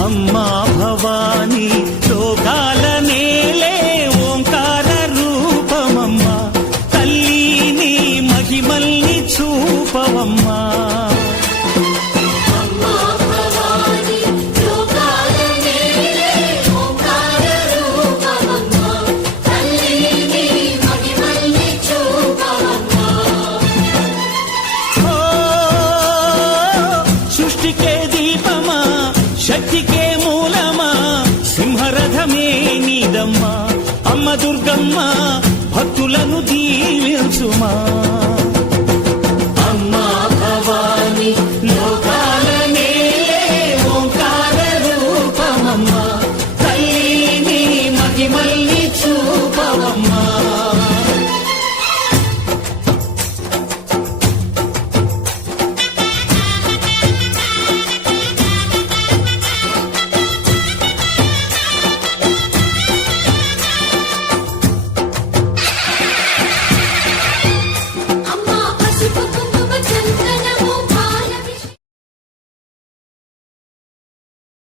అమ్మా భవానీ లోకాల నేలే ఓంకార రూపమమ్మా తల్లి నీ మహిమల్ని చూపవమ్మా సృష్టికే దీపమా శక్తికే మూలమా సింహరథమే నీదమ్మా అమ్మ దుర్గమ్మ భక్తులను దీవించుమా